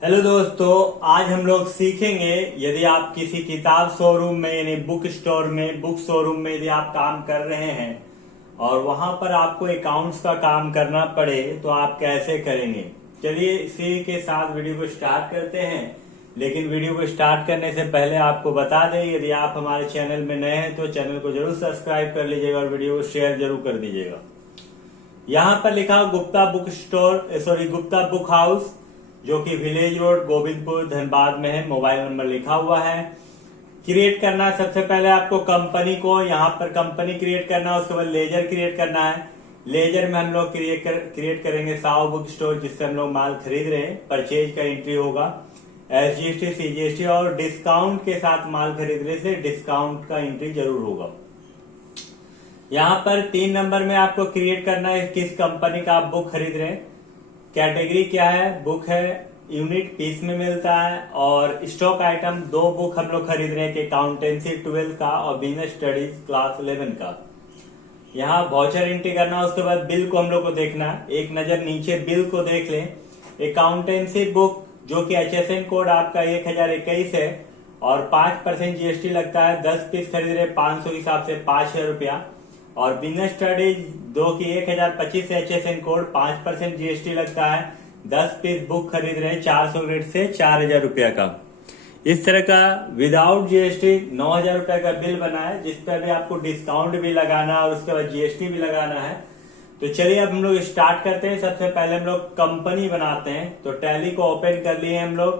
Hello दोस्तों, आज हम लोग सीखेंगे यदि आप किसी किताब शोरूम में यानी बुक स्टोर में बुक शोरूम में यदि आप काम कर रहे हैं और वहां पर आपको अकाउंट्स का काम करना पड़े तो आप कैसे करेंगे। चलिए इसी के साथ वीडियो को स्टार्ट करते हैं। लेकिन वीडियो को स्टार्ट करने से पहले आपको बता दें, यदि आप हमारे चैनल में नए हैं तो चैनल को जरूर सब्सक्राइब कर लीजिएगा और वीडियो को शेयर जरूर कर दीजिएगा। यहाँ पर लिखा Gupta book store Gupta book house, जो कि विलेज रोड गोविंदपुर धनबाद में है। मोबाइल नंबर लिखा हुआ है। क्रिएट करना, सबसे पहले आपको कंपनी को यहाँ पर कंपनी क्रिएट करना है, उसके बाद लेजर क्रिएट करना है। लेजर में हम लोग क्रिएट करेंगे साव बुक स्टोर, जिससे हम लोग माल खरीद रहे हैं। परचेज का एंट्री होगा, SGST CGST और डिस्काउंट के साथ माल खरीदने से डिस्काउंट का एंट्री जरूर होगा। यहाँ पर 3 नंबर में आपको क्रिएट करना है किस कंपनी का आप बुक खरीद रहे हैं। कैटेगरी क्या है, बुक है, यूनिट पीस में मिलता है और स्टॉक आइटम 2 बुक हम लोग खरीद रहे हैं, अकाउंटेंसी 12 का और बिजनेस स्टडीज क्लास 11 का। यहाँ वाउचर एंट्री करना, उसके बाद बिल को हम लोग को देखना है। एक नजर नीचे बिल को देख लें। अकाउंटेंसी बुक जो कि HSN कोड आपका 1021 है और 5% GST लगता है। 10 पीस खरीद रहे 500 के हिसाब से 5000 रुपया। और बिजनेस स्टडीज दो की 1025 HSN कोड 5% GST लगता है। 10 पीस बुक खरीद रहे हैं 400 रेट से 4000 रुपया का। इस तरह का विदाउट GST 9000 रुपया का बिल बना है, जिसपे अभी आपको डिस्काउंट भी लगाना है और उसके बाद GST भी लगाना है। तो चलिए अब हम लोग स्टार्ट करते हैं। सबसे पहले हम लोग कंपनी बनाते हैं। तो टैली को ओपन कर लिए हम लोग।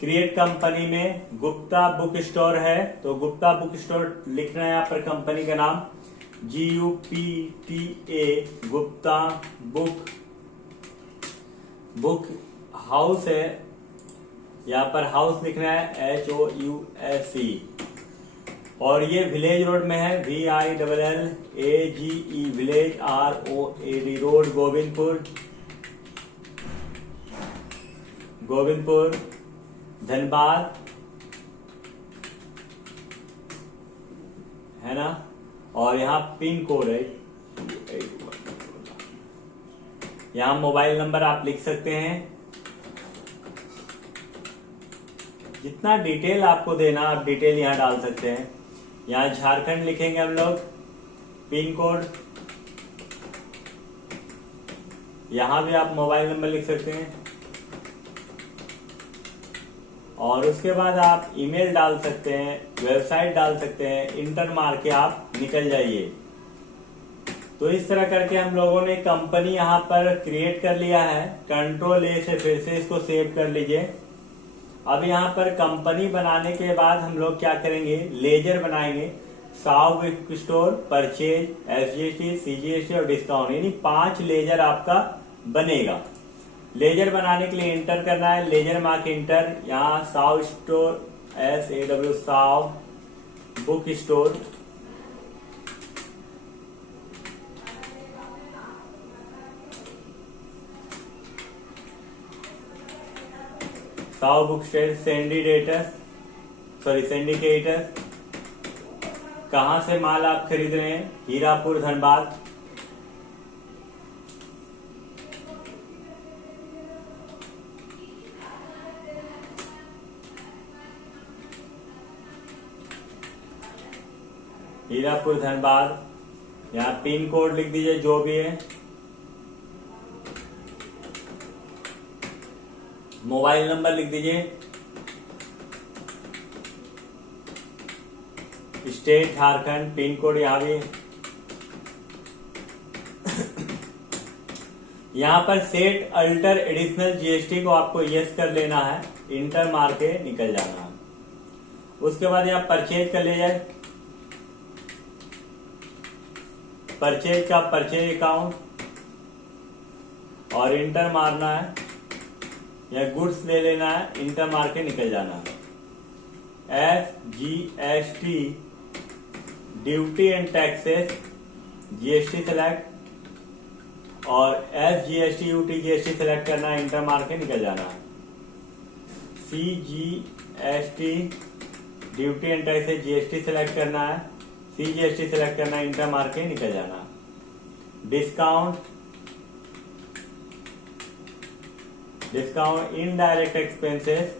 क्रिएट कंपनी में गुप्ता बुक स्टोर है, तो गुप्ता बुक स्टोर लिखना है यहाँ पर कंपनी का नाम GUPTA गुप्ता बुक हाउस है। यहाँ पर हाउस लिखना है HOUSE और ये विलेज रोड में है, VILLAGE village ROAD road Govindpur Dhanbad है ना। और यहाँ पिन कोड है। यहाँ मोबाइल नंबर आप लिख सकते हैं। जितना डिटेल आपको देना आप डिटेल यहाँ डाल सकते हैं। यहाँ झारखंड लिखेंगे हम लोग, पिन कोड। यहाँ भी आप मोबाइल नंबर लिख सकते हैं और उसके बाद आप ईमेल डाल सकते हैं, वेबसाइट डाल सकते हैं। इंटर मार के आप निकल जाइए। तो इस तरह करके हम लोगों ने कंपनी यहाँ पर क्रिएट कर लिया है। कंट्रोल A से फिर से इसको सेव कर लीजिए। अब यहाँ पर कंपनी बनाने के बाद हम लोग क्या करेंगे, लेजर बनाएंगे। Sao book store, purchase, SGST CGST और डिस्काउंट, यानी 5 लेजर आपका बनेगा। लेजर बनाने के लिए इंटर करना है, लेजर मार्क इंटर। यहाँ Saw store SAW Saw book store, Saw book store syndicator. कहाँ से माल आप खरीद रहे हैं, हीरापुर धनबाद। हीरापुर धनबाद। यहाँ पिन कोड लिख दीजिए जो भी है। मोबाइल नंबर लिख दीजिए। स्टेट झारखंड, पिन कोड यहाँ भी। यहाँ पर सेट अल्टर एडिशनल GST को आपको यस कर लेना है, इंटर मार के निकल जाना है। उसके बाद यहाँ परचेज कर ले जाए। परचेज का परचेज अकाउंट और इंटर मारना है, या गुड्स ले लेना है, इंटर मार के निकल जाना है। SGST duty and taxes GST select और SGST UT GST सेलेक्ट करना है, इंटर मार के निकल जाना है। CGST duty and taxes GST select करना है, CGST सेलेक्ट करना है, इंटर मार के निकल जाना। डिस्काउंट डिस्काउंट इनडायरेक्ट एक्सपेंसेस,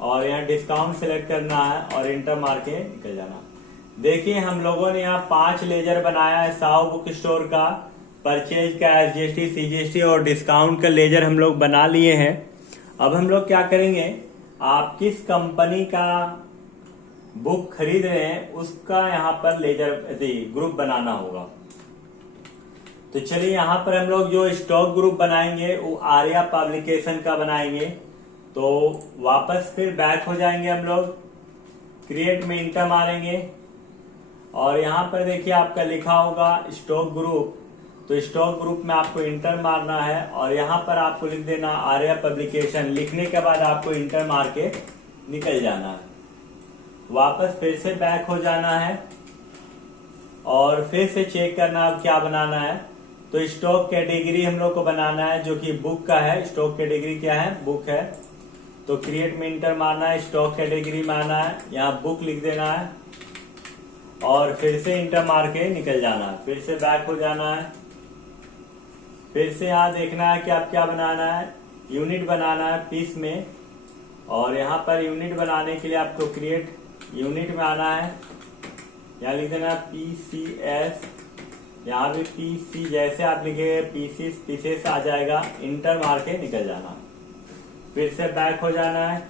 और यहाँ डिस्काउंट सिलेक्ट करना है और इंटर मार के निकल जाना। देखिए हम लोगों ने यहाँ 5 लेजर बनाया है साहू बुक स्टोर का, परचेज का, SGST, CGST और डिस्काउंट का लेजर हम लोग बना लिए हैं। अब हम लोग क्या करेंगे, आप किस कंपनी का बुक खरीद रहे हैं उसका यहाँ पर लेजर ग्रुप बनाना होगा। तो चलिए यहाँ पर हम लोग जो स्टॉक ग्रुप बनाएंगे वो आर्या पब्लिकेशन का बनाएंगे। तो वापस फिर बैक हो जाएंगे हम लोग, क्रिएट में इंटर मारेंगे और यहाँ पर देखिए आपका लिखा होगा स्टॉक ग्रुप। तो स्टॉक ग्रुप में आपको इंटर मारना है और यहाँ पर आपको लिख देना आर्या पब्लिकेशन। लिखने के बाद आपको इंटर मार के निकल जाना है। वापस फिर से बैक हो जाना है और फिर से चेक करना अब क्या बनाना है। तो स्टॉक कैटेगरी हम लोग को बनाना है जो कि बुक का है। स्टॉक कैटेगरी क्या है, बुक है। तो क्रिएट में इंटर मारना है, स्टॉक कैटेगरी में आना है, यहाँ बुक लिख देना है और फिर से इंटर मार के निकल जाना है। फिर से बैक हो जाना है, फिर से यहाँ देखना है कि आप क्या बनाना है, यूनिट बनाना है पीस में। और यहाँ पर यूनिट बनाने के लिए आपको क्रिएट यूनिट में आना है, यहाँ लिख देना PCS, यहाँ भी PC जैसे आप लिखेंगे पीसेस आ जाएगा। इंटर मार के निकल जाना, फिर से बैक हो जाना है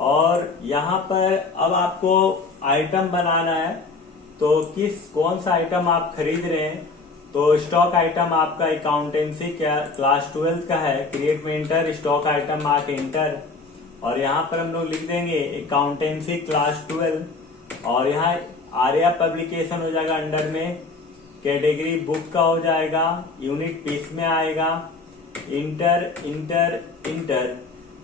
और यहाँ पर अब आपको आइटम बनाना है। तो कौन सा आइटम आप खरीद रहे हैं। तो स्टॉक आइटम आपका अकाउंटेंसी क्लास 12 का है। क्रिएट में inter, stock item mark inter और यहाँ पर हम लोग लिख देंगे अकाउंटेंसी क्लास 12 और यहाँ आर्या पब्लिकेशन हो जाएगा अंडर में, कैटेगरी बुक का हो जाएगा, यूनिट पीस में आएगा, इंटर इंटर इंटर।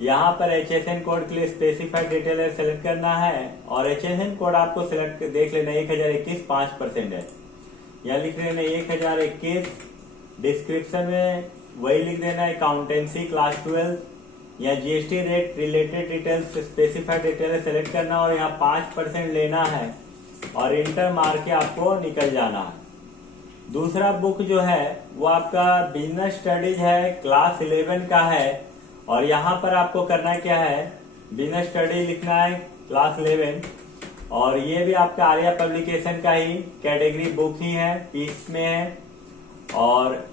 यहाँ पर HSN कोड के लिए स्पेसिफाइड डिटेलर सेलेक्ट करना है और HSN कोड आपको सिलेक्ट देख लेना 1021 5% है। यहाँ लिख लेना 1021। डिस्क्रिप्शन में वही लिख देना अकाउंटेंसी क्लास 12, या GST rate related details specified detailer select करना और यहाँ 5% लेना है और इंटर मार के आपको निकल जाना है। दूसरा बुक जो है वो आपका बिजनेस स्टडीज है, क्लास 11 का है और यहाँ पर आपको करना क्या है, बिजनेस स्टडी लिखना है क्लास 11 और ये भी आपका आर्या पब्लिकेशन का ही कैटेगरी बुक ही है, पीस में है। और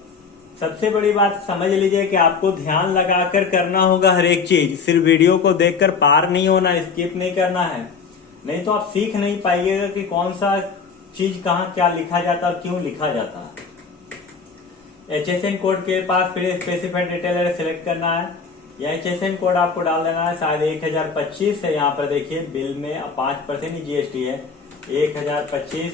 सबसे बड़ी बात समझ लीजिए कि आपको ध्यान लगाकर करना होगा हर एक चीज, सिर्फ वीडियो को देखकर पार नहीं होना, स्किप नहीं करना है, नहीं तो आप सीख नहीं पाइएगा कि कौन सा चीज कहाँ क्या लिखा जाता है और क्यों लिखा जाता है। HSN कोड के पास फिर स्पेसिफाइड डिटेलर सेलेक्ट करना है, या HSN कोड आपको डाल देना है, शायद 1025 है। यहाँ पर देखिए बिल में 5% GST है, 1025।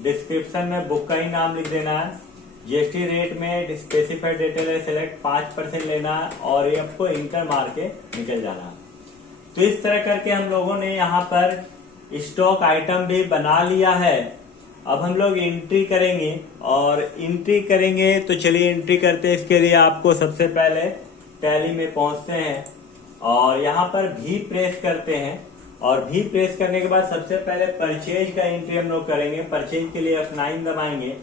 डिस्क्रिप्शन में बुक का ही नाम लिख देना है, GST रेट में स्पेसिफाइड डिटेलर सेलेक्ट 5% लेना है और ये आपको इंटर मार के निकल जाना है। तो इस तरह करके हम लोगों ने यहाँ पर स्टॉक आइटम भी बना लिया है। अब हम लोग एंट्री करेंगे और एंट्री करेंगे तो चलिए एंट्री करते हैं। इसके लिए आपको सबसे पहले टैली में पहुंचते हैं और यहाँ पर भी प्रेस करते हैं और भी प्रेस करने के बाद सबसे पहले परचेज का एंट्री हम लोग करेंगे। परचेज के लिए F9 दबाएंगे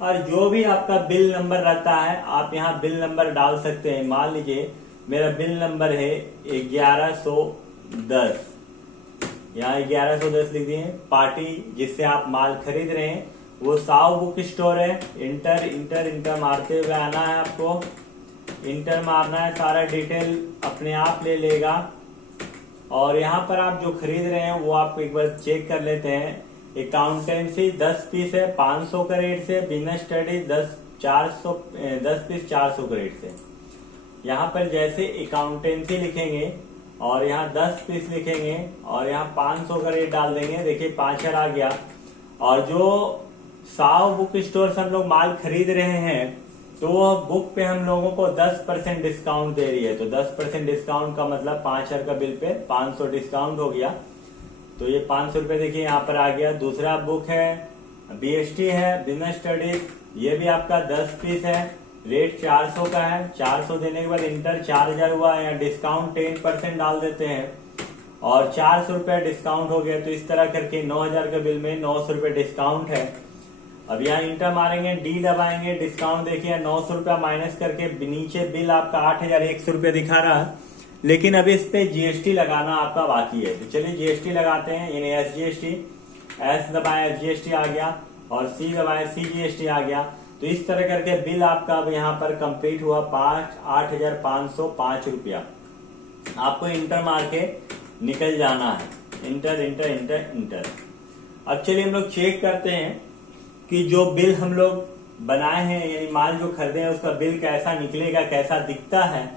और जो भी आपका बिल नंबर रहता है आप यहाँ बिल नंबर डाल सकते हैं। मान लीजिए मेरा बिल नंबर है 1110, यहाँ 1110 लिख दिए। पार्टी जिससे आप माल खरीद रहे हैं वो साहू बुक स्टोर है। इंटर इंटर इंटर मारते हुए आना है, आपको इंटर मारना है, सारा डिटेल अपने आप ले लेगा। और यहाँ पर आप जो खरीद रहे हैं वो आप एक बार चेक कर लेते हैं। अकाउंटेंसी 10 पीस है 500 का रेट से, बिजनेस स्टडी 10 पीस 400 का रेट से। यहाँ पर जैसे अकाउंटेंसी लिखेंगे और यहाँ 10 पीस लिखेंगे और यहाँ 500 का रेट डाल देंगे, देखिए 5000 आ गया। और जो साहू बुक स्टोर से हम लोग माल खरीद रहे हैं तो बुक पे हम लोगों को 10% डिस्काउंट दे रही है। तो 10% डिस्काउंट का मतलब 5000 का बिल पे 500 डिस्काउंट हो गया। तो ये 500 रुपए देखिए यहाँ पर आ गया। दूसरा बुक है BST है, बिजनेस स्टडीज, ये भी आपका 10 पीस है, रेट 400 का है। 400 देने के बाद इंटर 4000 हुआ, यहाँ डिस्काउंट 10% डाल देते हैं और 400 रुपए डिस्काउंट हो गया। तो इस तरह करके 9000 के बिल में 900 रुपए डिस्काउंट है। अब यहाँ इंटर मारेंगे, डी दबाएंगे, डिस्काउंट देखिए 900 रुपया माइनस करके नीचे बिल आपका 8,100 रुपया दिखा रहा है, लेकिन अभी इस पे जीएसटी लगाना आपका बाकी है। तो चलिए जीएसटी लगाते हैं, यानी SGST, एस दबाए SGST आ गया और सी दबाए CGST आ गया। तो इस तरह करके बिल आपका अब यहाँ पर कंप्लीट हुआ 8,505 रुपया। आपको इंटर मार के निकल जाना है, इंटर इंटर इंटर इंटर। अब चलिए हम लोग चेक करते हैं कि जो बिल हम लोग बनाए हैं, यानी माल जो खरीदे हैं उसका बिल कैसा निकलेगा, कैसा दिखता है।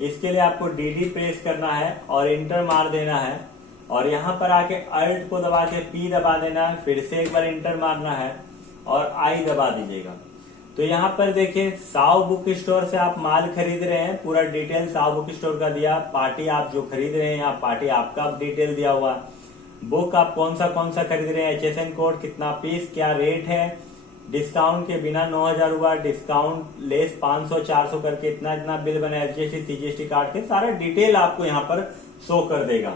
इसके लिए आपको DD प्रेस करना है और इंटर मार देना है और यहाँ पर आके अल्ट को दबा के P दबा देना है, फिर से एक बार इंटर मारना है और I दबा दीजिएगा। तो यहाँ पर देखिए साव बुक स्टोर से आप माल खरीद रहे हैं, पूरा डिटेल साव बुक स्टोर का दिया। पार्टी आप जो खरीद रहे हैं, यहाँ पार्टी आपका डिटेल दिया हुआ। बुक आप कौन सा खरीद रहे हैं, HSN कोड, कितना पीस, क्या रेट है, डिस्काउंट के बिना 9,000 हुआ, डिस्काउंट लेस 500 400 करके इतना बिल बना, SGST CGST काट के सारा डिटेल आपको यहाँ पर शो कर देगा।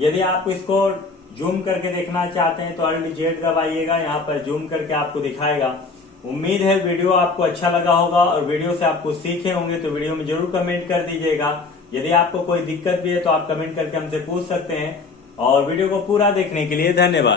यदि आप इसको जूम करके देखना चाहते हैं तो Alt Z दबाइएगा, यहाँ पर जूम करके आपको दिखाएगा। उम्मीद है वीडियो आपको अच्छा लगा होगा और वीडियो से आपको सीखे होंगे, तो वीडियो में जरूर कमेंट कर दीजिएगा। यदि आपको कोई दिक्कत भी है तो आप कमेंट करके हमसे पूछ सकते हैं। और वीडियो को पूरा देखने के लिए धन्यवाद।